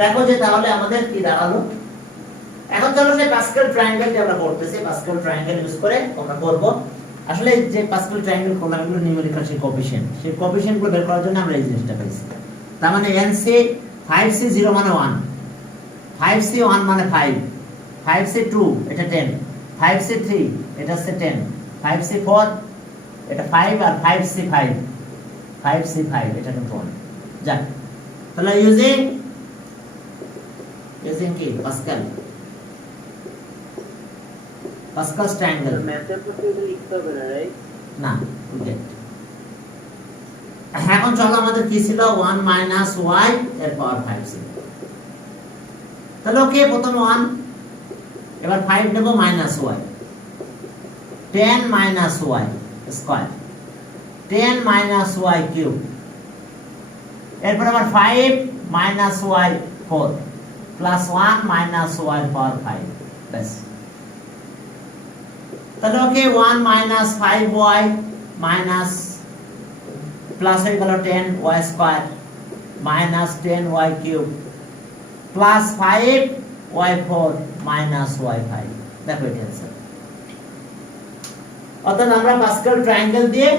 দেখো যে তাহলে আমাদের কি দাঁড়ালো। এখন চলো সেই পাস্কাল ট্রায়াঙ্গেল যে আমরা করতেছি, পাস্কাল ট্রায়াঙ্গেল ইউজ করে আমরা করব। আসলে যে পাস্কাল ট্রায়াঙ্গেল করলাম এগুলো নিউমেরিক্যাল সেই কোএফিশিয়েন্ট, সেই কোএফিশিয়েন্টগুলো বের করার জন্য আমরা এই জিনিসটা পাইছি। তার মানে nc 5c 0 মানে 1, 5c 1 মানে 5, 5c 2 এটা 10, 5c 3 এটা হচ্ছে 10, 5c 4 এটা 5 আর 5c 5, 5c 5 এটা কিন্তু 1। যাক, তাহলে ইউজিং কি পাস্কাল, পাস্কালস ট্রায়াঙ্গেল ম্যাথের প্রতি এটা লিখতে হবে না, রাইট? না, ওকে। এখন চলো আমাদের কি ছিল 1 মাইনাস y এর পাওয়ার 5 ছিল। তাহলে ওকে প্রথমে 1, এবার 5 নেব minus y, 10 minus y square, 10 minus y cube, এরপর আবার 5 minus y 4 plus 1 minus y পাওয়ার 5। ব্যাস, তাহলে okay 1 minus 5y minus plus হয়ে গেল 10y square minus 10y cube plus 5y4 minus y5। দেখো এটা आंसर। অর্থাৎ আমরা পাস্কাল ট্রায়াঙ্গেল দিয়ে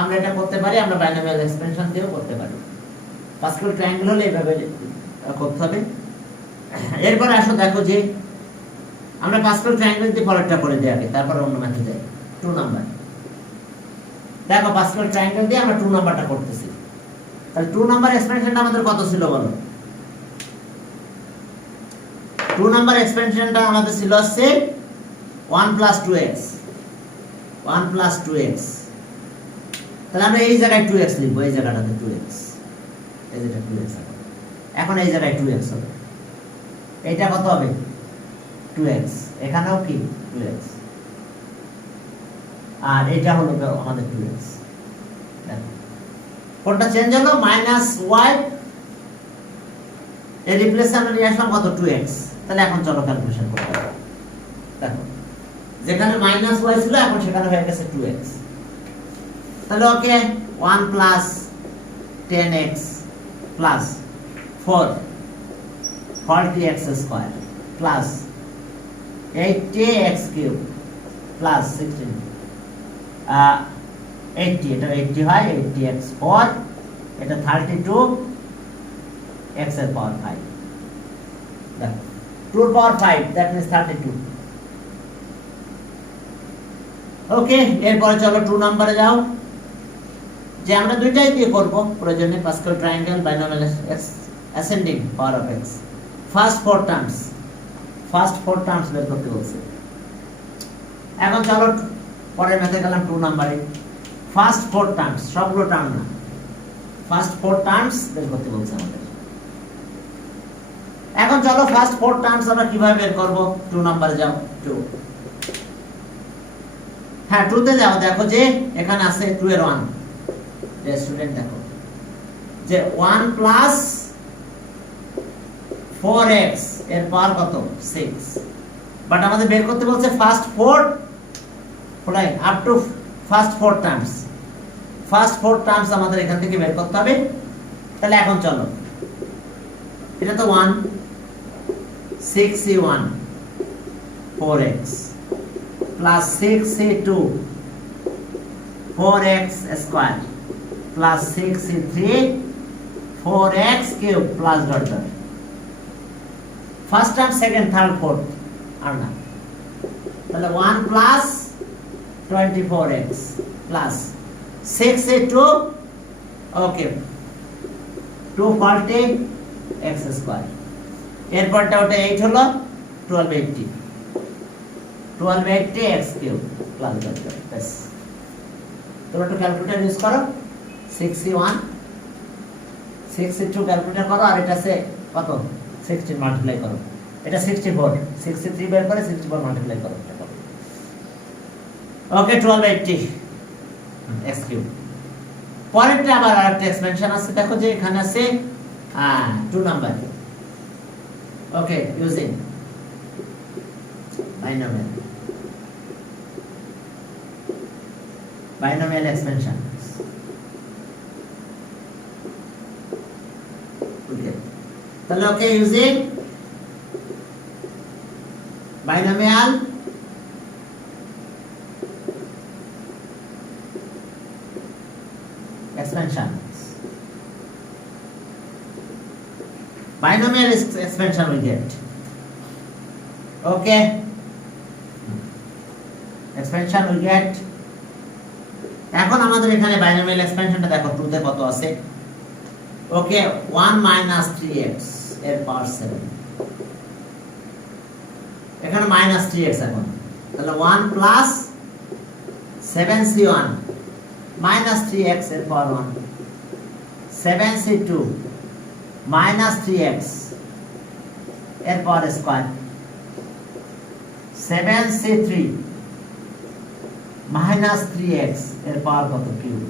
আমরা এটা করতে পারি, আমরা বাইনোমিয়াল এক্সপেনশন দিয়েও করতে পারি। পাস্কাল ট্রায়াঙ্গেল হলে এইভাবে করতে হবে। এরপর আসো দেখো যে আমরা পাস্কাল ট্রায়াঙ্গেল দিয়ে পরেরটা করে দিই আগে, তারপর অন্য ম্যাথে যাই। 2 নাম্বার দেখো, পাস্কাল ট্রায়াঙ্গেল দিয়ে আমরা 2 নাম্বারটা করতেছি। তাহলে 2 নাম্বার এক্সপেনশনটা আমাদের কত ছিল বলো? 2 নাম্বার এক্সপেনশনটা আমাদের ছিল হচ্ছে 1 প্লাস 2x, 1 প্লাস 2x। তাহলে আমরা এই জায়গায় 2x লিখব, এই জায়গাটাতে 2x, এই যেটা 2x এখন এই জায়গায় 2x হবে। এইটা কত হবে? 2x, এখানেও কি 2x, আর এটা হলো আমাদের 2x। দেখো কোনটা চেঞ্জ হলো? মাইনাস y এর রিপ্লেসে আমরা নিয়ে আসলাম কত? 2x। তাহলে এখন চলো ক্যালকুলেশন করতে হবে। দেখো যেখানে মাইনাস y ছিল এখন সেখানে হয়ে গেছে 2x। তাহলে okay 1 plus 10x plus 4 40x square plus 80x cube plus 16 80, এটা 80 হয় 80x 4, এটা 32x এর পাওয়ার 5। দেখো 2 এর পাওয়ার 5 দ্যাট মিন্স 32। ওকে, এরপরে চলো 2 নম্বরে যাও, যে আমরা দুইটাই দিয়ে করব প্রয়োজনে। Pascal triangle binomial ascending power of x, first 4 terms বের করতে বলছে। এখন চলো পরের ম্যাথে গেলাম 2 নম্বরে। ফার্স্ট 4 টার্মস, সবগুলো টার্ম না, ফার্স্ট 4 টার্মস বের করতে বলছে আমাদের। এখন চলো ফার্স্ট 4 টার্মস আমরা কিভাবে বের করব? 2 নম্বরে যাও, 2। হ্যাঁ 2 তে যাও, দেখো যে এখানে আছে 2 এর 1। যে স্টুডেন্ট দেখো যে 1 প্লাস 4x এর পাওয়ার কত? 6। বাট আমাদের বের করতে বলছে first 4 right up to first 4 terms. First 4 terms আমাদের এখান থেকে বের করতে হবে। তাহলে এখন চলো, এটা তো 1, 6c1 4x plus 6c2 4x square plus 6c3 4x cube plus dot dot. First term, second, third, fourth আর না। তাহলে 1 প্লাস 24x প্লাস 6c2 ওকে 240x স্কয়ার। এরপরটা ওটা 8 হলো 1280, 1280x cube plus dot dot. বাস, তোমরা একটু ক্যালকুলেটর ইউজ করো। 6c1 6c2 ক্যালকুলেটর করো, আর এটা আছে কত? 16 মাল্টিপ্লাই করো। এটা 64, 63 বের করে 64 মাল্টিপ্লাই করো, এটা করো। ওকে 1280 x কিউব। পরেরটা আবার আরেকটা এক্সপেনশন আছে, দেখো যে এখানে আছে 2 নাম্বার। ওকে, ইউজিং binomial expansion. Okay. তাহলে ওকে using binomial expansion. Binomial expansion we get. Okay. Expansion we get. এখন আমাদের এখানে binomial expansionটা দেখো 2 তে কত আছে? ওকে 1 minus 3x এর পাওয়ার 7 এখানে মাইনাস 3x এখন তাহলে 1 প্লাস 7c1 মাইনাস 3x এর পাওয়ার 1 7c2 মাইনাস 3x এর পাওয়ার স্কয়ার 7c3 মাইনাস 3x এর পাওয়ার কত কিউব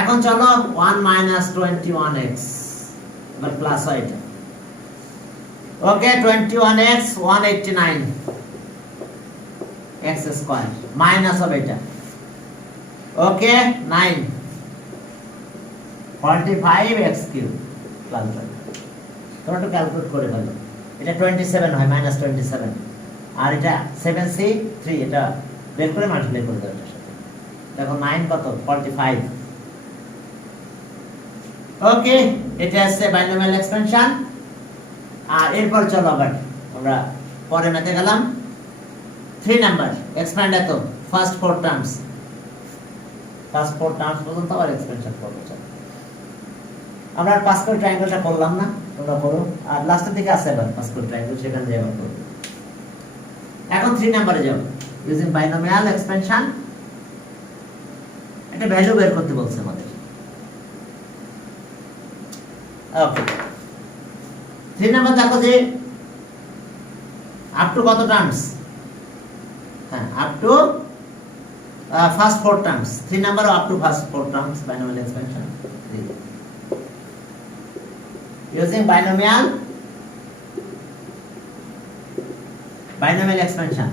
এখন চলো 1 মাইনাস 21x এবার প্লাস হয় এটা ওকে 21x 189 x স্কয়ার মাইনাস হবে এটা ওকে 9 45x কিউব প্লাস তোমরা একটু ক্যালকুলেট করে ফেলো এটা 27 হয় মাইনাস 27 আর এটা 7c3 এটা বের করে মাল্টিপ্লাই করে দাও এটার সাথে দেখো 9 কত 45 ওকে এটা আছে বাইনোমিয়াল এক্সপেনশন আর এরপর চলো আবার আমরা পরে ম্যাথে গেলাম 3 নাম্বার এক্সপ্যান্ড এত ফার্স্ট 4 টার্মস পর্যন্ত আবার এক্সপেনশন করব চলো আমরা পাসকাল ট্রায়াঙ্গেলটা করলাম না তোমরা করো আর লাস্টের দিকে আছে আবার পাসকাল ট্রায়াঙ্গেল সেখানে যাই আবার করব এখন 3 নাম্বারে যাও ইউজিং বাইনোমিয়াল এক্সপেনশন একটা ভ্যালু বের করতে বলছে আমাদের ওকে 3 নাম্বার দেখো যে আপ টু কত টার্মস হ্যাঁ up to first 4 terms 3 number up to first 4 terms binomial expansion using binomial expansion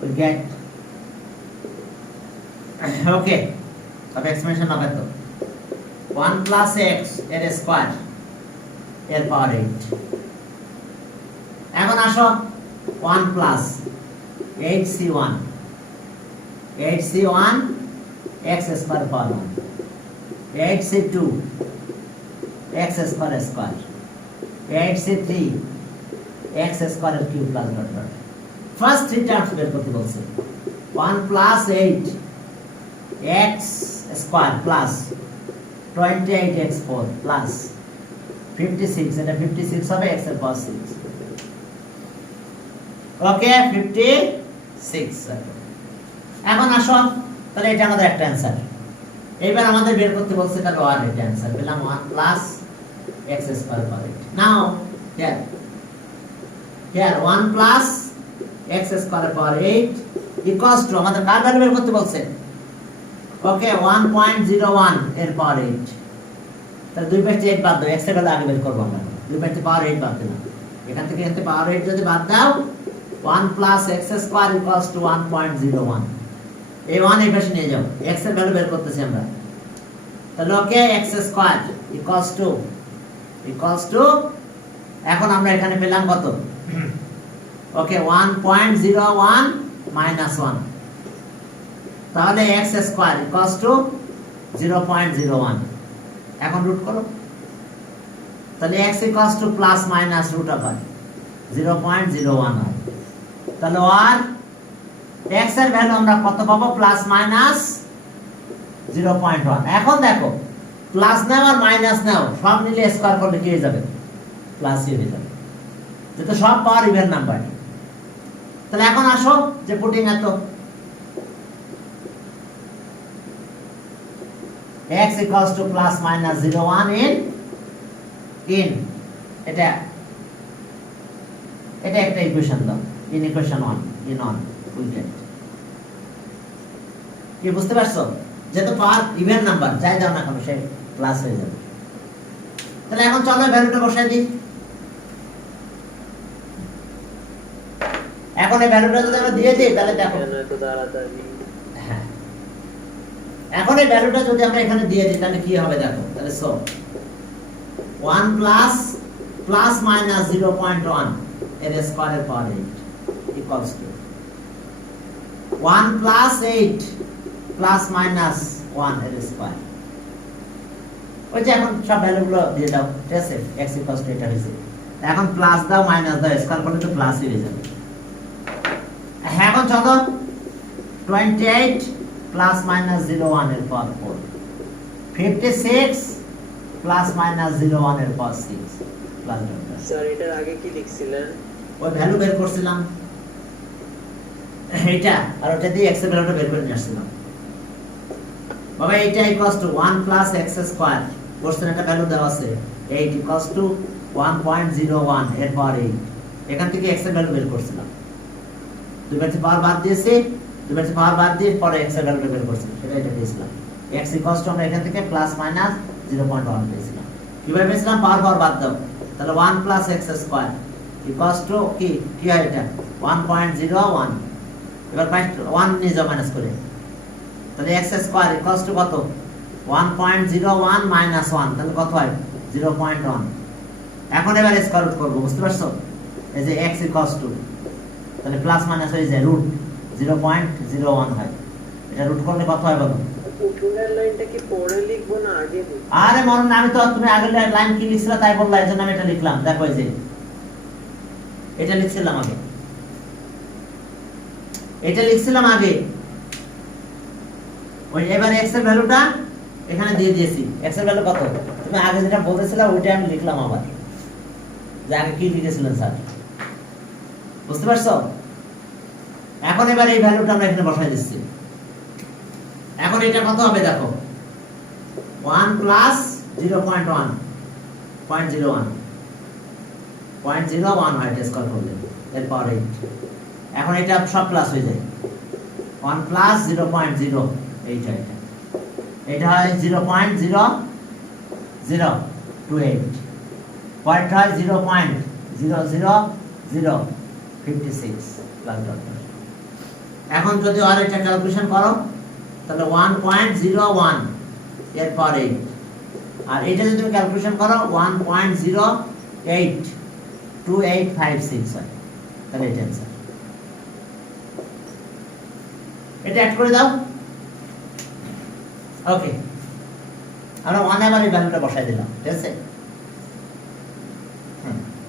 we get okay अब expansion হবে তো 1 plus x এর স্কয়ার এর পাওয়ার 8 এখন আসো 1 plus 8c1 x স্কয়ার পাওয়ার 1 8c2 x square square 8c3 x square cube plus dot dot first 3 terms বের করতে বলছে 1 plus 8 x square plus 28x4 plus 56 এটা 56 হবে x এর পাওয়ার 6 ওকে 56 এখন আসো তাহলে এটা আমাদের একটা অ্যানসার এবার আমাদের বের করতে বলছে তাহলে আর এটা অ্যানসার পেলাম 1 plus x square power 8 now here 1 plus x square power 8 equals to আমাদের কার ভ্যালু বের করতে বলছে ওকে 1.01 এর পাওয়ার 8 তাহলে দুই পাশে 8 বাদ দাও x এর ভ্যালু আগে বের করব আমরা দুই পাশে পাওয়ার 8 বাদ দিলাম এখান থেকে এতে পাওয়ার 8 যদি বাদ দাও 1 plus x square equals to 1.01 এই 1 এই পাশে নিয়ে যাও x এর ভ্যালু বের করতেছি আমরা তাহলে ওকে x স্কয়ার ইকুয়ালস টু এখন আমরা এখানে পেলাম কত ওকে 1.01 মাইনাস 1 তাহলে x স্কয়ার ইকুয়ালস টু 0.01 এখন রুট করো তাহলে x equals to plus minus root over 0.01 হয় তাহলে আর x এর ভ্যালু আমরা কত পাবো প্লাস মাইনাস 0.1 এখন দেখো প্লাস নাও আর মাইনাস নাও সব মিলে স্কয়ার করলে কি হয়ে যাবে প্লাস হয়ে যাবে যেটা সব পাওয়ার ইভেন নাম্বার তাহলে এখন আসো যে পুটিং এত x equals to plus minus 01 in এটা একটা ইকুয়েশন দাও in equation 1 in on we get কি বুঝতে পারছো যেহেতু পাওয়ার ইভেন নাম্বার যাই দাও না কেন সে প্লাস হয়ে যাবে তাহলে এখন চলো ভ্যালুটা বসাই দিই এখন এই ভ্যালুটা যদি আমরা দিয়ে দিই তাহলে দেখো এত তাড়াতাড়ি হ্যাঁ এখন এই ভ্যালুটা যদি আমরা এখানে দিয়ে দিই তাহলে কি হবে দেখো, তাহলে সো 1 প্লাস মাইনাস 0.1 এর স্কয়ারের পাওয়ার 8 equals to 1 plus 8 plus minus 1 এর স্কয়ার। ওই যে এখন সব ভ্যালুগুলো দিয়ে দাও, ঠিক আছে, x ইকুয়ালস টু এটা হইছে, এখন প্লাস দাও মাইনাস দাও, স্কয়ার করলে তো প্লাসই হয়ে যাবে। এখন চলো 28 প্লাস মাইনাস 01 এর পাওয়ার 4, 56 প্লাস মাইনাস 01 এর পাওয়ার 6 প্লাস স্যার এটার আগে কি লিখছিলেন? ওই ভ্যালু বের করছিলাম এইটা, আর ওটা দিয়ে x এর ভ্যালুটা বের করে নিয়ে আসছিলাম। বাবা এইটা equals to 1 plus x square, কোশ্চেনে একটা ভ্যালু দেওয়া আছে 8 ইকুয়ালস টু 1.01 এর পাওয়ার 8, এখান থেকে x এর ভ্যালু বের করছিলাম, দুই বাড়তি পাওয়ার বাদ দিয়েছি, দুই বাড়তি পাওয়ার বাদ দিয়ে পরে x এর ভ্যালুটা বের করছিলাম, সেটা এটা পেয়েছিলাম। x ইকুয়ালস টু আমরা এখান থেকে প্লাস মাইনাস 0.1 পেয়েছিলাম। কিভাবে পেয়েছিলাম? পাওয়ার বাদ দাও, তাহলে 1 plus x square equals to কি হয় এটা 1.01, এবার 1 নিয়ে যাও মাইনাস করে, তাহলে x স্কয়ার ইকুয়ালস টু কত 1.01 মাইনাস 1, তাহলে কত হয় 0.1। এখন এবার স্কয়ার রুট করব, বুঝতে পারছো? এই যে x ইকুয়ালস টু, তাহলে প্লাস মাইনাস হয়ে যায় রুট 0.01 হয়, এটা রুট করলে কত হয় বলো? উপরের লাইনটা কি পরে লিখবো না আগে লিখবো? আরে মনে না, আমি তো তুমি আগের লাইন কি লিখছিলা তাই বললা, এজন্য আমি এটা লিখলাম। দেখো এই যে এটা লিখছিলাম আগে, এটা লিখছিলাম আগে, ওই এবার x এর ভ্যালুটা এখানে দিয়ে দিয়েছি। x এর ভ্যালু কত তুমি আগে যেটা বলেছিলা ওইটা আমি লিখলাম আবার, যে আগে কি লিখেছিলেন স্যার, বুঝতে পারছো? এখন এবার এই ভ্যালুটা আমরা এখানে বসাই দিচ্ছি। এখন এটা কত হবে দেখো, 1 প্লাস 0.1 0.01 হয় স্কয়ার করলে এর পাওয়ার 8। এখন এটা সব প্লাস হয়ে যায়, 1 প্লাস 0.0 এইটা এটা হয় 0.0028, পয়েন্ট হয় 0.00056 প্লাস ডট। এখন যদি আর এটা ক্যালকুলেশন করো তাহলে 1.01 এর পাওয়ার 8, আর এটা যদি তুমি ক্যালকুলেশন করো 1.082856 হয়, তাহলে এটা आंसर। এটা অ্যাড করে দাও, ওকে। আমরা 1 এবার এই ভ্যালুটা বসাই দিলাম, ঠিক আছে?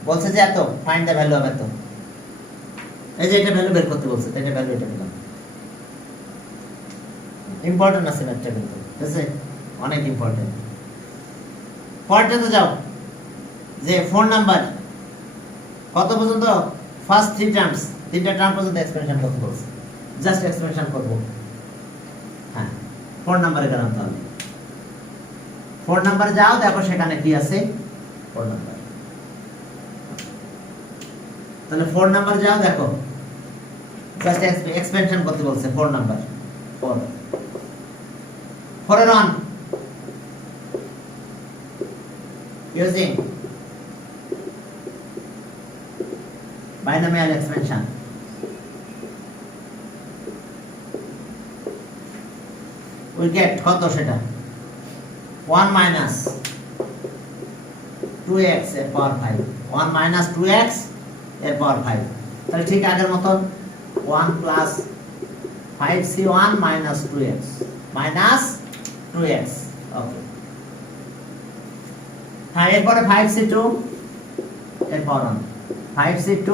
বলছে যে এত ফাইন্ড দ্য ভ্যালু অফ এত, এই যে এটা ভ্যালু বের করতে বলছে, এটা ভ্যালু এটা দিলাম। ইম্পর্টেন্ট আছে ম্যাথটা কিন্তু, ঠিক আছে, অনেক ইম্পর্টেন্ট। পরেরটাতে যাও, যে 4 নাম্বার কত পর্যন্ত, ফার্স্ট 3 টার্মস, তিনটা টার্ম পর্যন্ত এক্সপ্রেশন করতে বলছে, জাস্ট এক্সপ্রেশন করব। হ্যাঁ 4 নাম্বারে গেলাম, তাহলে 4 নাম্বারে যাও, দেখো সেখানে কি আছে 4 নাম্বার, তাহলে 4 নাম্বার যাও, দেখো জাস্ট এক্সপেনশন করতে বলছে 4 নাম্বার, 4 এর on using binomial expansion, we get কত সেটা 1 minus 2x এর পাওয়ার 5, 1 minus 2x এর পাওয়ার 5, তাহলে ঠিক আগের মতন 1 plus 5c1 minus 2x minus 2x, ওকে। হ্যাঁ এরপরে 5c2 এর পাওয়ার 1, 5c2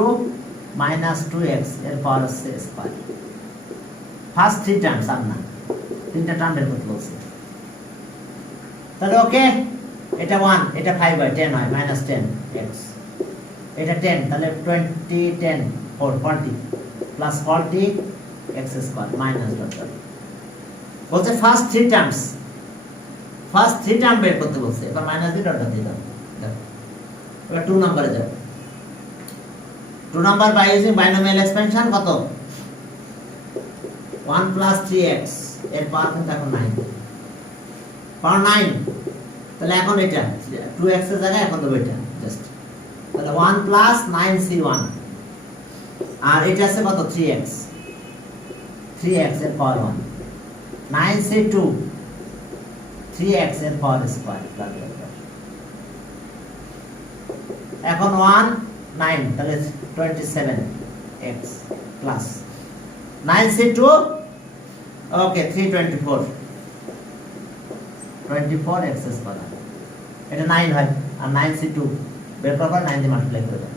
minus 2x এর পাওয়ার স্কয়ার, ফার্স্ট 3 টার্মস, আর না তিনটা টার্ম বের করতে বলছে, তাহলে ওকে। এটা 1, এটা 5 হয় 10 হয় minus 10x, এটা 10, তাহলে 20 10 40 plus 40 x square minus dot dot বলছে ফার্স্ট 3 টার্মস, ফার্স্ট 3 টার্ম বের করতে বলছে, এবার মাইনাস দিয়ে ডট ডট দিয়ে দাও। এবার 2 নম্বরে যাও, 2 number by using binomial expansion কত 1 plus 3x এর পাওয়ার কিন্তু এখন 9, পাওয়ার 9, তাহলে এখন এটা 2x এর জায়গায় এখন দেব এটা জাস্ট, তাহলে 1 plus 9c1, আর এটা আছে কত 3x এর পাওয়ার 1, 9c2 3x এর পাওয়ার স্কয়ার প্লাস এখন 1 9 তাহলে 27x প্লাস 9c2 ওকে 324 24x স্কয়ার এটা 9 হয় আর 9c2 বের করার পর 9 দিয়ে মাল্টিপ্লাই করে দাও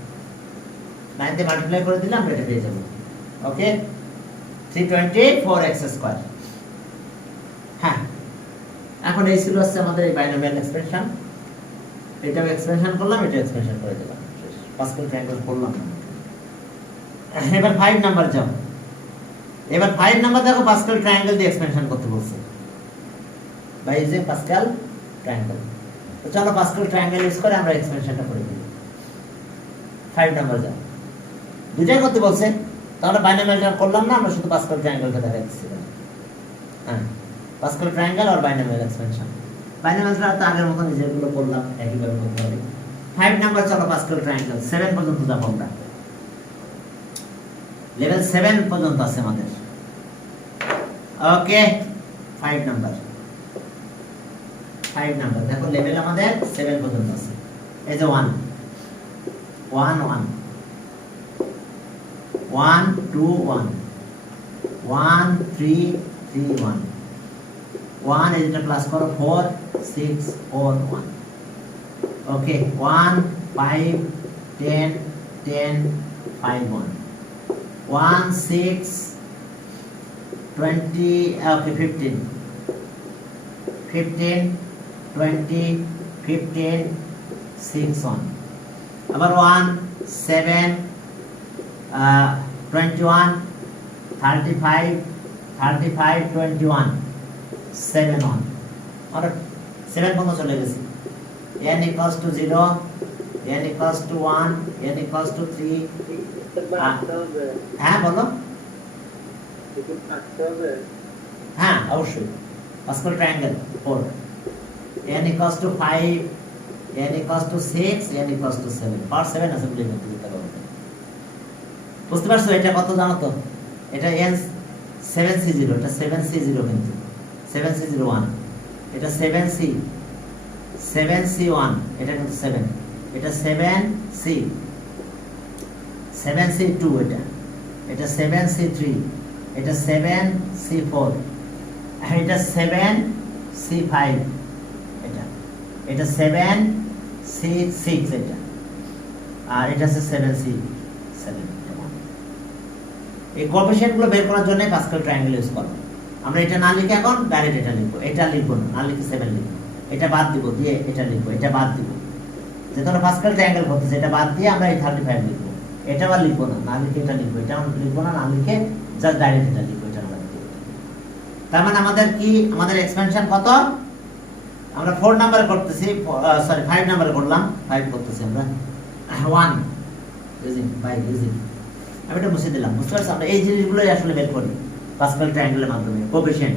9 দিয়ে মাল্টিপ্লাই করে দিলে আমরা এটা পেয়ে যাব ওকে 324x স্কয়ার হ্যাঁ এখন এই ছিল হচ্ছে আমাদের এই বাইনোমিয়াল এক্সপ্রেশন এটাও এক্সপ্রেশন করলাম এটা এক্সপ্রেশন করে দিলাম পাসকাল ট্রায়াঙ্গেল করলাম এবার 5 নাম্বার যাও এবার 5 নাম্বার দেখো পাসকাল ট্রায়াঙ্গেল দিয়ে এক্সপ্রেশন করতে বলছে বাই ইউজিং পাসকাল ট্রায়াঙ্গেল তো চলো পাসকাল ট্রায়াঙ্গেল ইউজ করে আমরা এক্সপ্রেশনটা করে দিই 5 নাম্বার যাও দুটাই করতে বলছে তাহলে বাইনোমিয়ালটা করলাম না আমরা শুধু পাসকাল ট্রায়াঙ্গেলটা দেখাচ্ছি হ্যাঁ পাসকাল ট্রায়াঙ্গেল আর বাইনোমিয়াল এক্সপ্রেশন বাইনোমিয়ালটা তো আগের মতন যেগুলো করলাম একইভাবে করতে হবে 5 নাম্বার চলো পাসকাল ট্রায়াঙ্গেল 7 পর্যন্ত যাব আমরা লেভেল 7 পর্যন্ত আছে আমাদের ওকে 5 নাম্বার দেখো লেভেল আমাদের 7 পর্যন্ত আছে এই যে 1 1 1 1 2 1 1 3 3 1 1 এটা প্লাস করো 4 6 4 1 okay 1 5 10 10 5 1 1 6 20 okay 15 15 20 15 6 1 আবার 1 7 21 35 35 21 7 1 আর 7 পর্যন্ত চলে গেছে n equals to 0 n equals to 1 n equals to 3 হ্যাঁ বলো হ্যাঁ অবশ্যই pascal triangle 4 n equals to 5 n equals to 6 n equals to 7 পার 7 আছে বলে বলতে দিতে পারবো বুঝতে পারছো এটা কত জানো তো এটা n 7c0 এটা 7c0 কিন্তু 7c01 এটা 7c 7c1 এটা কিন্তু 7 এটা 7c 7c2 এটা 7c3 এটা 7c4 এটা 7c5 এটা 7c6 এটা আর এটা আছে 7c7 এই কোএফিশিয়েন্ট গুলো বের করার জন্য পাসকাল ট্রায়াঙ্গেল ইউজ করব আমরা এটা না লিখে এখন ডাইরেক্ট এটা লিখব না লিখে 7 লিখব এটা বাদ দিব দিয়ে এটা লিখব এটা বাদ দিব যে তোমরা পাসকাল ট্রায়াঙ্গেল করতেছ এটা বাদ দিয়ে আমরা এই 35 লিখব এটা আর লিখব না লিখে এটা লিখব এটা আমরা লিখব না লিখে জাস্ট ডাইরেক্ট এটা লিখব এটা আমরা লিখব তার মানে আমাদের কি আমাদের এক্সপেনশন কত আমরা 4 নাম্বার করতেছি সরি 5 নাম্বার করলাম 5 করতেছি আমরা 1 ইউজিং আমি এটা মুছে দিলাম বুঝতে পারছো আমরা এই জিনিসগুলোই আসলে বের করি পাসকাল ট্রায়াঙ্গেলের মাধ্যমে কোএফিশিয়েন্ট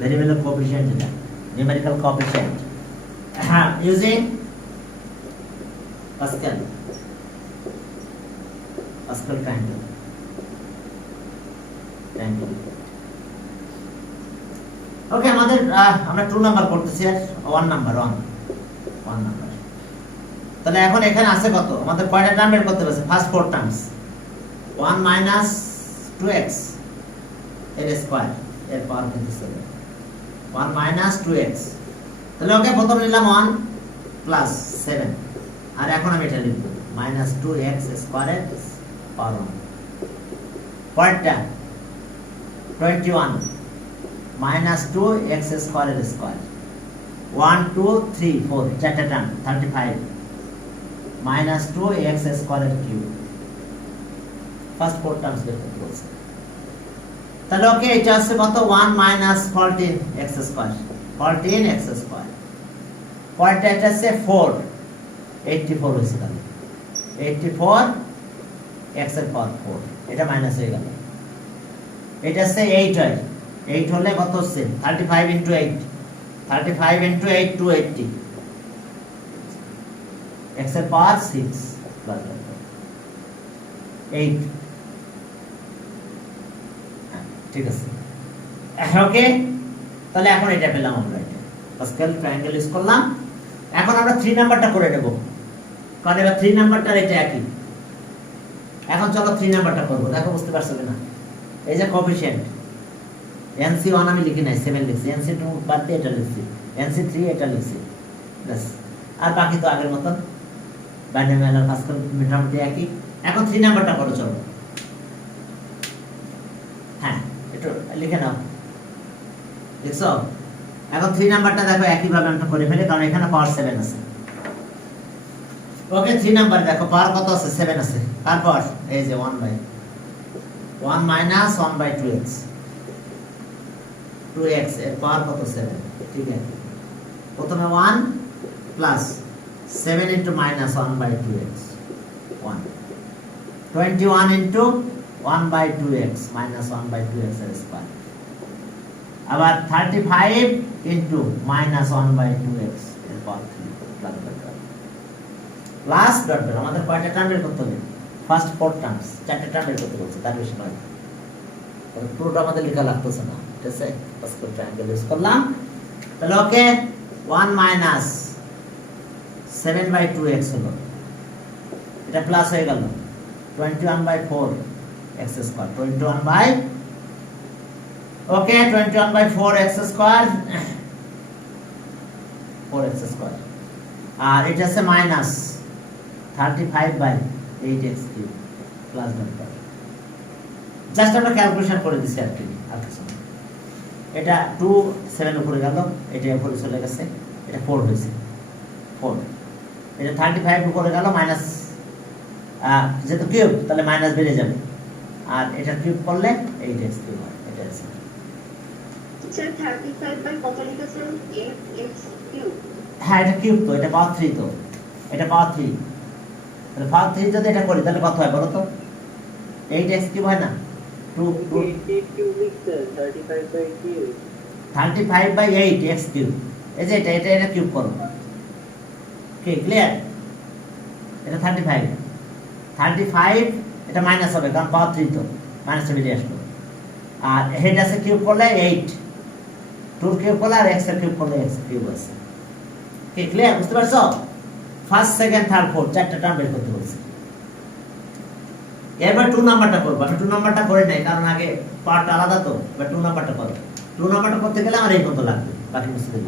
ভেরিয়েবল অফ কোএফিশিয়েন্ট যেটা নিউমেরিক্যাল কোএফিশিয়েন্ট হ্যাঁ ইউজিং পাসকাল ট্রায়াঙ্গেল ওকে আমাদের আমরা 2 নাম্বার করতেছি আর 1 নাম্বার তাহলে এখন এখানে আছে কত আমাদের কয়টা টার্ম বের করতে হবে ফার্স্ট 4 টার্মস 1 minus 2x এর স্কয়ার এর পাওয়ার কিন্তু 7 1 minus 2x তাহলে ওকে প্রথম নিলাম 1 প্লাস 7 আর এখন আমি এটা লিখব minus 2x স্কয়ার এর পাওয়ার 1 পরেরটা 21 minus 2x স্কয়ার এর স্কয়ার 1 2 3 4 চারটা টার্ম 35 minus 2x স্কয়ার এর কিউব ফার্স্ট 4 টার্মস বের করতে বলছে তাহলে ওকে এটা আছে কত 1 minus 14x square 14x square পরেরটা এটা আছে 4 84 হইছে তাহলে 84 x এর পাওয়ার 4 এটা মাইনাস হয়ে গেল এটা আছে 8 হয় 8 হলে কত হচ্ছে 35 into 8 35 into 8 280 x এর পাওয়ার 6 প্লাস 8 ঠিক আছে ওকে তাহলে এখন এটা পেলাম আমরা এটা পাস্কাল ট্রায়াঙ্গেল ইউজ করলাম। এখন আমরা 3 নাম্বারটা করে নেব, কারণ এবার 3 নাম্বারটার এটা একই। এখন চলো 3 নাম্বারটা করব, দেখো বুঝতে পারছো কিনা। এই যে কোএফিশিয়েন্ট NC1 আমি লিখি নাই, 7 লিখছি, NC2 বাদ দিয়ে এটা লিখছি, NC3 এটা লিখছি, ব্যাস। আর বাকি তো আগের মতন বাইনোমিয়াল আর পাস্কাল মোটামুটি একই। এখন 3 নাম্বারটা করো চলো। হ্যাঁ, একটু লিখে নাও, লিখছো? এখন 3 নাম্বারটা দেখো একই ভাবে আমরা করে ফেলি, কারণ এখানে পাওয়ার 7 আছে। ওকে, 3 নাম্বার দেখো পাওয়ার কত আছে? 7 আছে। তারপর এই যে 1 মাইনাস 1 বাই 2x, 2x এর পাওয়ার কত? 7। ঠিক আছে, প্রথমে 1 plus 7 into minus 1 by 2x, 1 21 into 1 by 2x minus 1 by 2x এর স্কয়ার, আবার 35 ইনটু মাইনাস 1 বাই 2x এর পাওয়ার 3 প্লাস ডট ডট। আমাদের কয়টা টার্ম বের করতে হবে? ফার্স্ট 4 টার্মস, 4টা টার্ম বের করতে বলছে, তার বেশি নয়। পুরোটা আমাদের লেখা লাগতেছে না, ঠিক আছে? পাস্কাল ট্রায়াঙ্গেল ইউজ করলাম। তাহলে ওকে, 1 মাইনাস 7 বাই 2x হলো, এটা প্লাস হয়ে গেল 21 by 4 x square, 21 by okay 21 by 4 x square, 4x square. আর এটা আছে minus 35 by 8x cube plus dot. Just আমরা ক্যালকুলেশন করে দিছি আর কি, আর কিছু না। এটা 2 7 উপরে গেল, এটা উপরে চলে গেছে, এটা 4 হয়েছে, 4। এটা 35 উপরে গেল, মাইনাস যেহেতু কিউব তাহলে মাইনাস বেড়ে যাবে, আর এটা কিউব করলে 8x কিউব হয়। এটা আছে স্যার 35 বাই কত লিখেছেন? 8x cube. হ্যাঁ, এটা কিউব তো, এটা পাওয়ার 3 তো, এটা পাওয়ার 3। তাহলে পাওয়ার 3 যদি এটা করি তাহলে কত হয় বলো তো? 8x কিউব হয় না? 2 কিউব লিখছে 35 by cube, 35 by 8x cube. এই যে এটা কিউব করো, কি ক্লিয়ার? এটা 35 এটা মাইনাস হবে, কারণ পাওয়ার 3 তো, মাইনাসটা বেরিয়ে আসলো। আর হেড আছে কিউব করলে 8, 2 কিউব করলে আর x এর কিউব করলে x কিউব আছে। কি ক্লিয়ার? বুঝতে পারছো? ফার্স্ট, সেকেন্ড, থার্ড, ফোর্থ 4টা টার্ম বের করতে বলছি। এবার 2 নাম্বারটা করব। আমি 2 নাম্বারটা করে নাই, কারণ আগে পার্ট আলাদা তো। এবার 2 নাম্বারটা করব। 2 নাম্বারটা করতে গেলে আমার এই মতো লাগবে, বাকি মুছে দেব।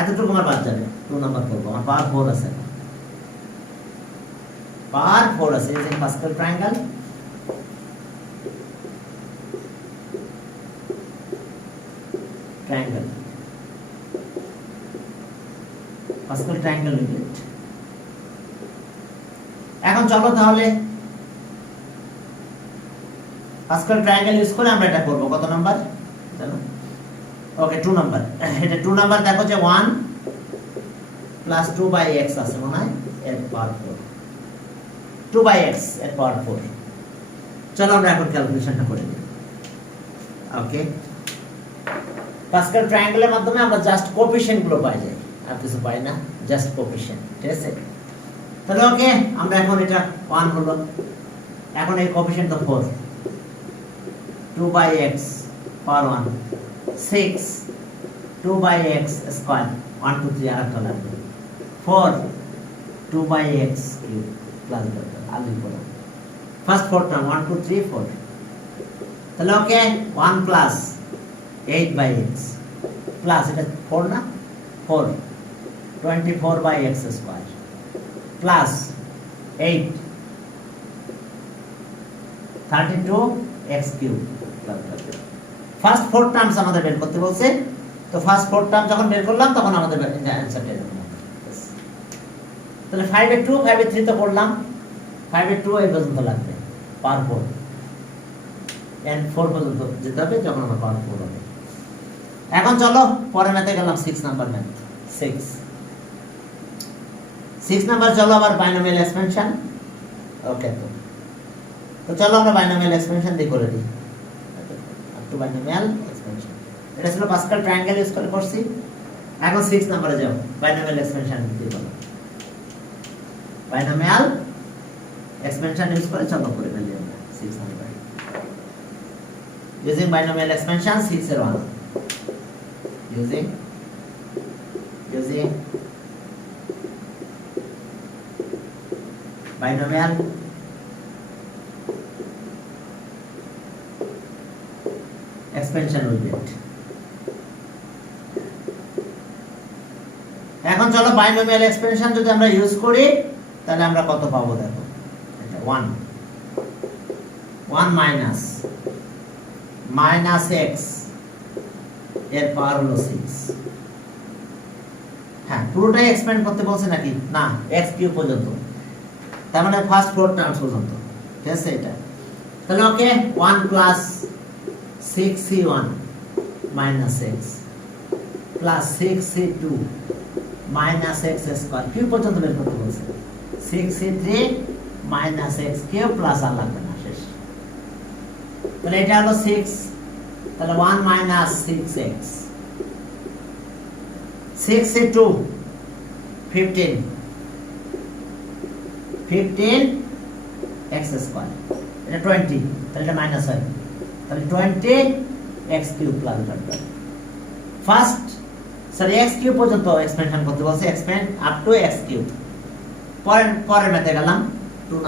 এতটুকু আমার বাদ যাবে। 2 নাম্বার করব, আমার পাওয়ার 4 আছে, পাওয়ার 4 আছে। এই যে Pascal triangle, Pascal triangle unit. এখন চলো তাহলে পাস্কাল ট্রায়াঙ্গেল ইউজ করে আমরা এটা করব। কত নাম্বার জানো? ওকে, 2 নাম্বার। এটা 2 নাম্বার দেখো যে 1 প্লাস 2 বাই x আছে মনে হয়, এর পাওয়ার 4, 2 বাই x এর পাওয়ার 4। চলো আমরা এখন ক্যালকুলেশনটা করে নিই। ওকে, পাস্কাল ট্রায়াঙ্গেলের মাধ্যমে আমরা জাস্ট কোএফিশিয়েন্ট গুলো পাই যাই, আর কিছু পাই না, জাস্ট কোএফিশিয়েন্ট। ঠিক আছে, তাহলে ওকে, আমরা এখন এটা 1 হলো। এখন এই কোএফিশিয়েন্ট তো 4, 2 by x power 1, 6, 2 by x square, 1 2 3 আর একটা লাগবে, 4, 2 বাই x কিউব প্লাস আর লিখব না। First 4 term 1 2 3 4। তাহলে okay, 1 plus 8 by x plus এটা 4 না, 4, 24 by x square plus 8, 32 x cube. First 4 terms আমাদের বের করতে বলছে, তো ফার্স্ট 4 টার্ম যখন বের করলাম তখন আমাদের অ্যানসারটা এরকম হবে। তাহলে 5 এর 2, 5 এর 3 তো করলাম, 5 এর 2 এই পর্যন্ত লাগবে, পাওয়ার 4 এন্ড 4 পর্যন্ত যেতে হবে যখন আমার পাওয়ার 4 হবে। এখন চলো পরের ম্যাথে গেলাম, 6 নাম্বার ম্যাথ। 6 নাম্বার চলো আবার বাইনোমিয়াল এক্সপেনশন। ওকে, তো চলো আমরা বাইনোমিয়াল এক্সপেনশন দিয়ে করে দিই। টু বাইনোমিয়াল এক্সপেনশন, এটা ছিল পাস্কাল ট্রায়াঙ্গেল ইউজ করে করছি। এখন 6 নম্বরে যাও, বাইনোমিয়াল এক্সপেনশন দিয়ে বলো। বাইনোমিয়াল এক্সপেনশন ইউজ করে চলো করে ফেলি আমরা 6 নাম্বার। ইউজিং বাইনোমিয়াল এক্সপেনশন 6 এর 1, using using binomial expansion with it. এখন চলো বাইনোমিয়াল এক্সপেনশন যদি আমরা ইউজ করি তাহলে আমরা কত পাবো দেখো, এটা 1 মাইনাস x এর পাওয়ার হলো 6। হ্যাঁ, পুরোটাই এক্সপ্যান্ড করতে বলছে নাকি না, x কিউব পর্যন্ত, তার মানে ফার্স্ট 4 টার্মস পর্যন্ত, ঠিক আছে এটা। তাহলে okay 1 plus 6c1 minus x plus 6c2 minus x square cube পর্যন্ত বের করতে বলছে। 6c3 minus x cube plus আর লাগবে না, শেষ। তাহলে এটা হলো 6, তাহলে 1 minus 6x, 6c2 15 x square, এটা 20, তাহলে এটা মাইনাস হয়, তাহলে 20 x cube plus first sorry x cube পর্যন্ত এক্সপেনশন করতে বলছে, expand up to x cube. পরের ম্যাথে গেলাম 2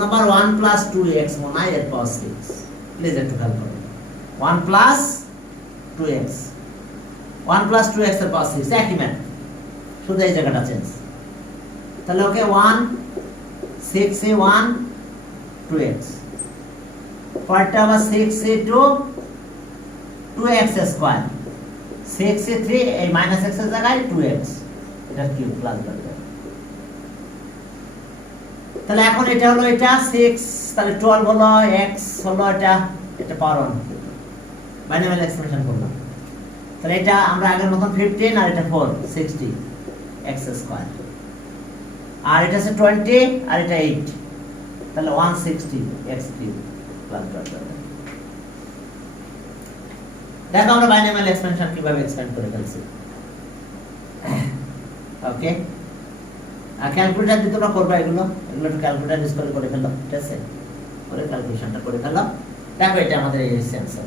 নাম্বার 1 প্লাস 2x মনে এর পাওয়ার 6, প্লিজ একটু খেয়াল করুন। 1 প্লাস 2x এর পাওয়ার 6, একই ম্যাথ, শুধু এই জায়গাটা চেঞ্জ। তাহলে ওকে 1 6c1 2x, পরেরটা আবার 6c2 2x স্কয়ার, 6c3 এই মাইনাস x এর জায়গায় 2x, এটা কিউব প্লাস করবে। তাহলে এখন এটা হলো এটা 6, তাহলে 12 হলো x হলো এটা পাওয়ার 1, বাইনোমিয়াল এক্সপেনশন করলাম। তাহলে এটা আমরা আগের মতন 15 আর এটা 4 60 x স্কয়ার, আর এটা আছে 20 আর এটা 8, তাহলে 160 x কিউব প্লাস করবে। দেখো আমরা বাইনোমিয়াল এক্সপেনশন কিভাবে এক্সপ্যান্ড করে ফেলছি। ওকে, আর ক্যালকুলেটর দিয়ে তোমরা করবে এগুলো একটু ক্যালকুলেটর ইউজ করে ফেলো, ঠিক আছে, করে ক্যালকুলেশনটা করে ফেলো। দেখো এটা আমাদের এই সেন্সর,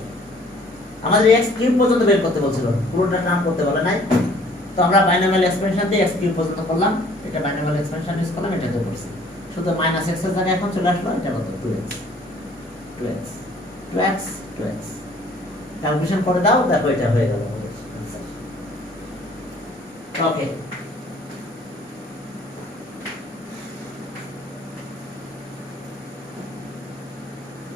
আমাদের x কিউব পর্যন্ত বের করতে বলছিল, পুরোটা নাম করতে বলে নাই, তো আমরা বাইনোমিয়াল এক্সপেনশন দিয়ে x কিউব পর্যন্ত করলাম, এটা বাইনোমিয়াল এক্সপেনশন ইউজ করলাম, এটা দিয়ে করছি। শুধু মাইনাস x এর জায়গায় এখন চলে আসলো, এটা কত 2x ক্যালকুলেশন করে দাও, দেখো এটা হয়ে গেল আমাদের আনসার। ওকে।